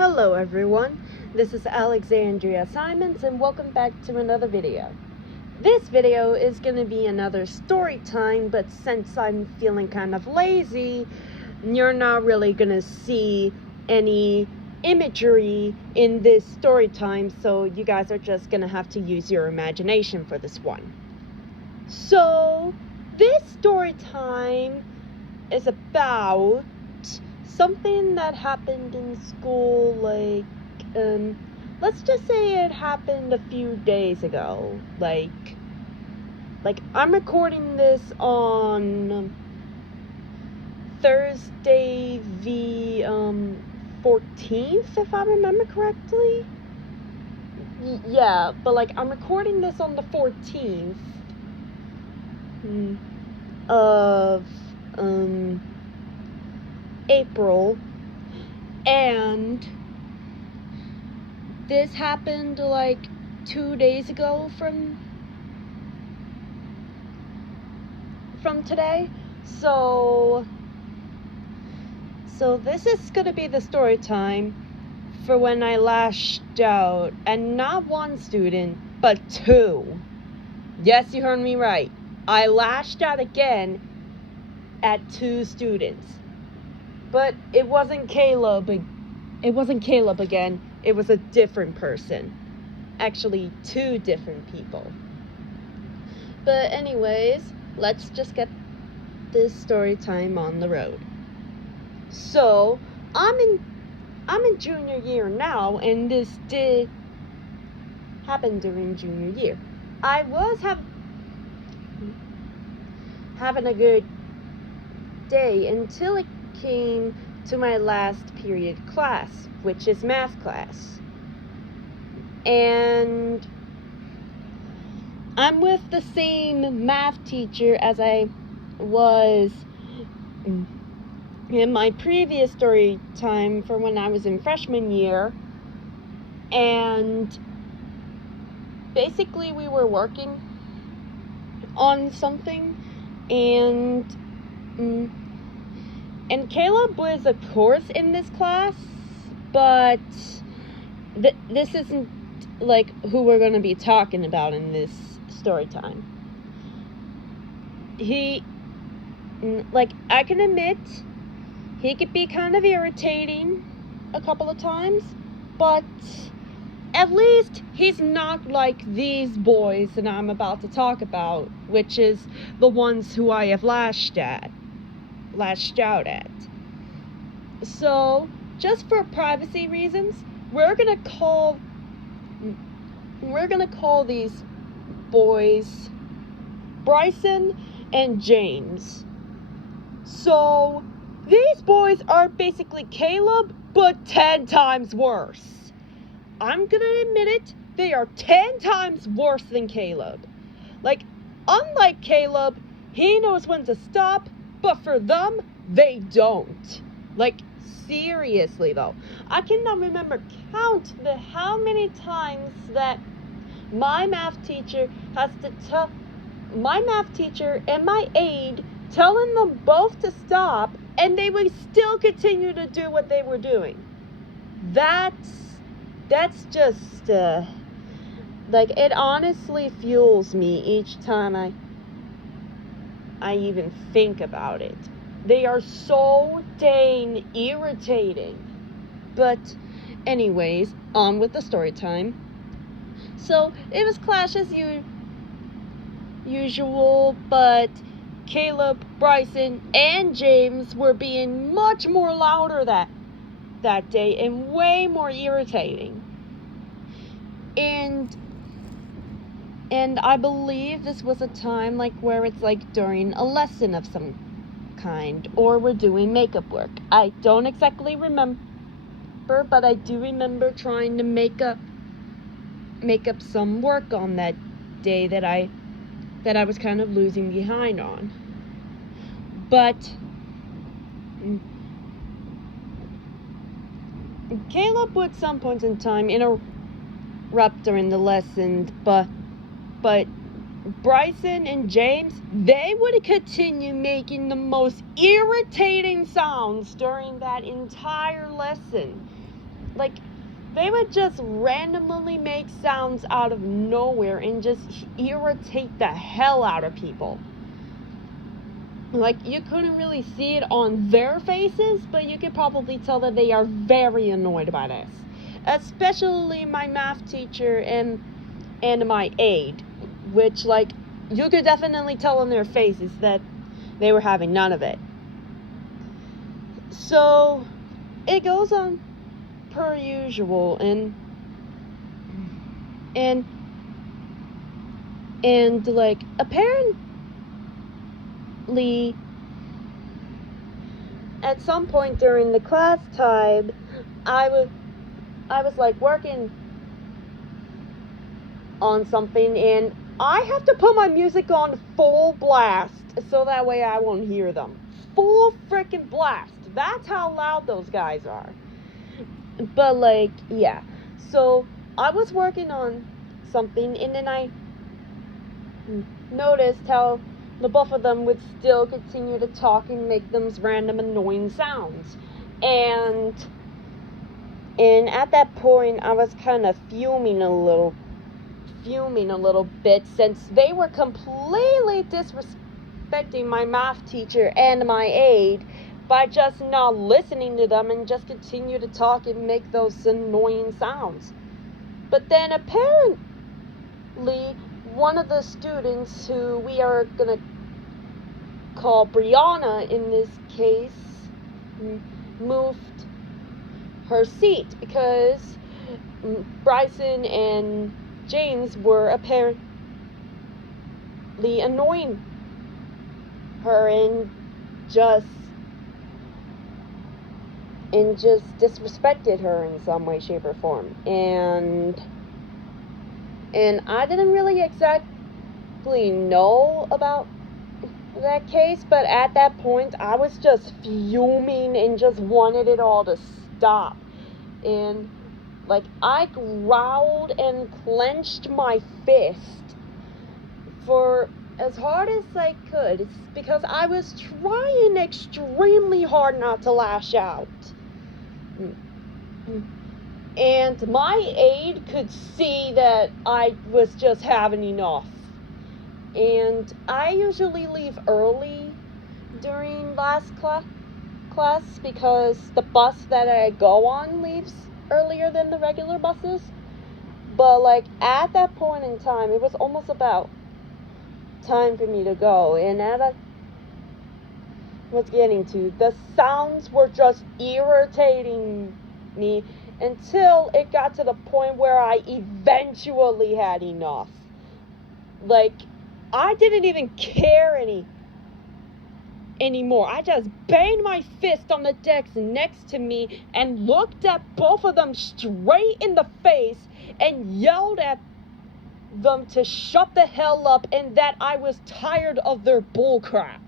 Hello everyone, this is Alexandria Simons and welcome back to another video. This video is going to be another story time, but since I'm feeling kind of lazy, you're not really going to see any imagery in this story time, so you guys are just going to have to use your imagination for this one. So, this story time is about something that happened in school, let's just say it happened a few days ago. Like I'm recording this on Thursday the 14th, if I remember correctly. Yeah, but I'm recording this on the 14th of April, and this happened 2 days ago from today. So this is gonna be the story time for when I lashed out at not one student, but two. Yes, you heard me right. I lashed out again at two students. But it wasn't Caleb. It wasn't Caleb again. It was a different person. Actually, two different people. But anyways, let's just get this story time on the road. So, I'm in junior year now, and this did happen during junior year. I was having a good day until it came to my last period class, which is math class. And I'm with the same math teacher as I was in my previous story time for when I was in freshman year. And basically we were working on something, and Caleb was, of course, in this class, but this isn't who we're going to be talking about in this story time. He, I can admit, he could be kind of irritating a couple of times, but at least he's not like these boys that I'm about to talk about, which is the ones who I have lashed out at. So, just for privacy reasons, we're gonna call these boys Bryson and James. So, these boys are basically Caleb, but 10 times worse. I'm gonna admit it, they are 10 times worse than Caleb. Unlike Caleb, he knows when to stop, but for them, they don't. Seriously though. I cannot remember how many times that my math teacher and my aide telling them both to stop, and they would still continue to do what they were doing. That's just, it honestly fuels me each time I even think about it. They are so dang irritating. But anyways, on with the story time. So, it was clash as usual, but Caleb, Bryson, and James were being much more louder that day and way more irritating. And I believe this was a time where it's during a lesson of some kind, or we're doing makeup work. I don't exactly remember, but I do remember trying to make up some work on that day that I was kind of losing behind on. But Caleb would some points in time interrupt during the lesson, but Bryson and James, they would continue making the most irritating sounds during that entire lesson. like, they would just randomly make sounds out of nowhere and just irritate the hell out of people. Like, you couldn't really see it on their faces, but you could probably tell that they are very annoyed by this. Especially my math teacher and my aide, which, like, you could definitely tell on their faces that they were having none of it. So, it goes on per usual, and like, apparently at some point during the class time, I was like working on something, and I have to put my music on full blast so that way I won't hear them. Full freaking blast. That's how loud those guys are. But, like, yeah. So I was working on something, and then I noticed how the both of them would still continue to talk and make those random annoying sounds. And at that point, I was kind of fuming a little bit, since they were completely disrespecting my math teacher and my aide by just not listening to them and just continue to talk and make those annoying sounds. But then apparently one of the students, who we are gonna call Brianna in this case, moved her seat because Bryson and James were apparently annoying her and just disrespected her in some way, shape, or form. And I didn't really exactly know about that case, but at that point I was just fuming and just wanted it all to stop. And, like, I growled and clenched my fist for as hard as I could, because I was trying extremely hard not to lash out. And my aide could see that I was just having enough. And I usually leave early during last class because the bus that I go on leaves earlier than the regular buses. But, like, at that point in time, it was almost about time for me to go, and as I was getting to, the sounds were just irritating me until it got to the point where I eventually had enough. Like, I didn't even care anymore. I just banged my fist on the desk next to me and looked at both of them straight in the face and yelled at them to shut the hell up and that I was tired of their bullcrap.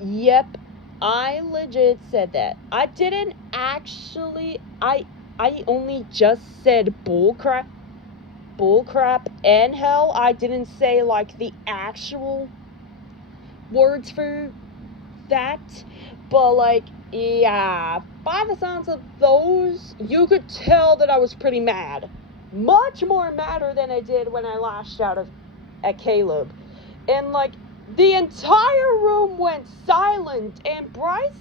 Yep, I legit said that. I didn't actually, I only just said bullcrap and hell. I didn't say, like, the actual words for that, but, like, yeah, by the sounds of those, you could tell that I was pretty mad. Much more madder than I did when I lashed out at Caleb. And, like, the entire room went silent, and Bryson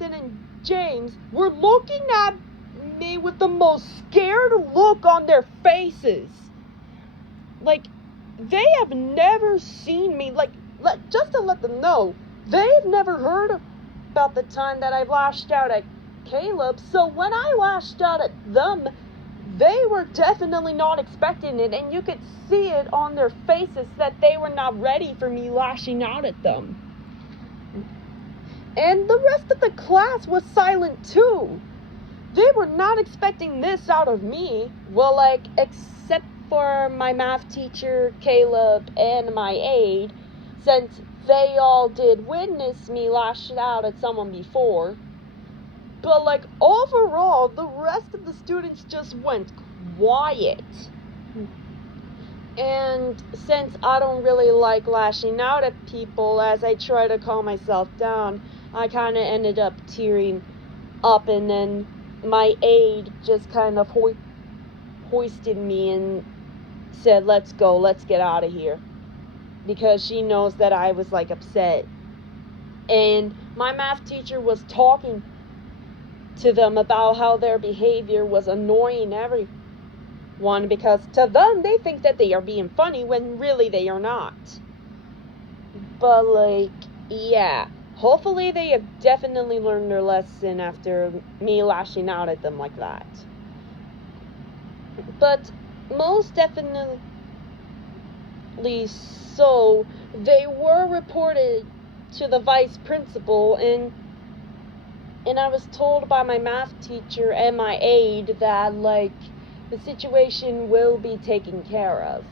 and James were looking at me with the most scared look on their faces. Like, they have never seen me, like, just to let them know, they've never heard about the time that I lashed out at Caleb, so when I lashed out at them, they were definitely not expecting it, and you could see it on their faces that they were not ready for me lashing out at them. And the rest of the class was silent too. They were not expecting this out of me. Well, like, except for my math teacher, Caleb, and my aide, since they all did witness me lash out at someone before. But, like, overall, the rest of the students just went quiet. And since I don't really like lashing out at people, as I try to calm myself down, I kind of ended up tearing up, and then my aide just kind of hoisted me and said, let's go, let's get out of here, because she knows that I was like upset. And my math teacher was talking to them about how their behavior was annoying everyone, because to them they think that they are being funny when really they are not. But like, yeah, hopefully they have definitely learned their lesson after me lashing out at them like that. But most definitely so, they were reported to the vice principal, and I was told by my math teacher and my aide that, like, the situation will be taken care of.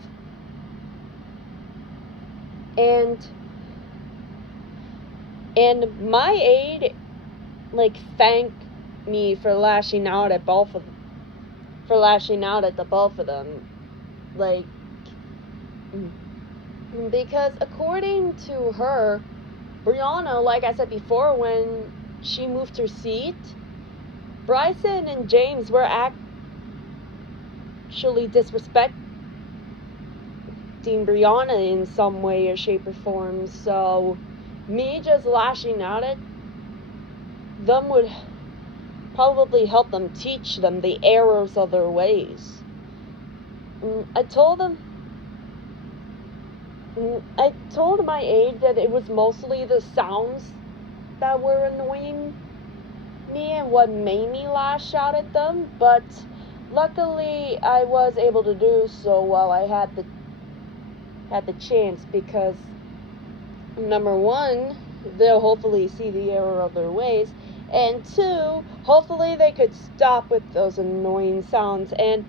And my aide, like, thanked me for lashing out at the both of them. Like, because according to her, Brianna, like I said before, when she moved her seat, Bryson and James were actually disrespecting Brianna in some way or shape or form. So me just lashing out at them would probably help them, teach them the errors of their ways. I told my aide that it was mostly the sounds that were annoying me and what made me lash out at them, but luckily I was able to do so while I had the chance, because number one, they'll hopefully see the error of their ways, and two, hopefully they could stop with those annoying sounds and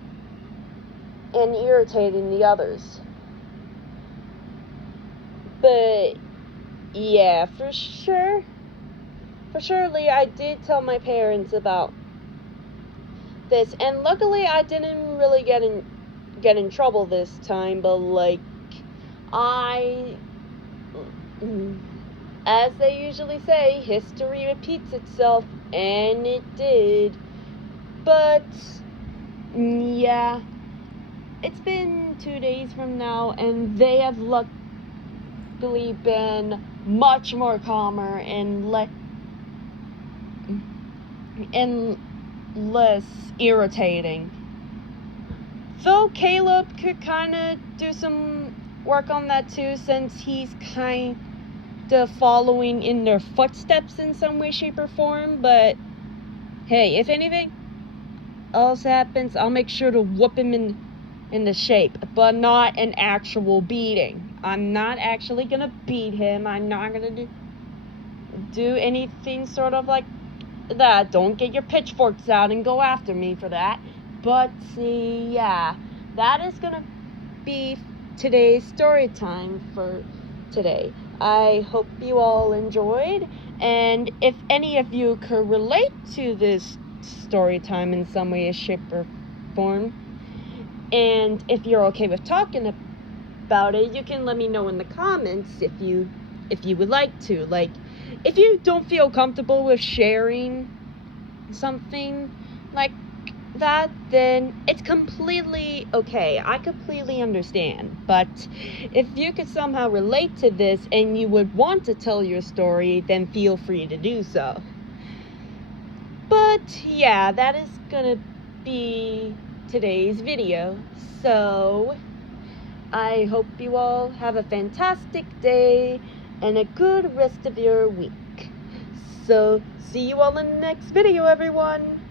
irritating the others. But yeah, for surely I did tell my parents about this, and luckily I didn't really get in trouble this time. But like, as they usually say, history repeats itself, and it did. But yeah, it's been 2 days from now, and they have luckily been much more calmer and less irritating. Though Caleb could kind of do some work on that too, since he's kind of following in their footsteps in some way, shape, or form. But hey, if anything else happens, I'll make sure to whoop him in the shape, but not an actual beating. I'm not actually gonna beat him. I'm not gonna do anything sort of like that. Don't get your pitchforks out and go after me for that. But yeah, that is gonna be today's story time for today. I hope you all enjoyed, and if any of you could relate to this story time in some way, shape, or form, and if you're okay with talking about it, you can let me know in the comments if you would like to. Like, if you don't feel comfortable with sharing something like that, then it's completely okay. I completely understand. But if you could somehow relate to this and you would want to tell your story, then feel free to do so. But yeah, that is gonna be today's video. So I hope you all have a fantastic day and a good rest of your week. So see you all in the next video, everyone.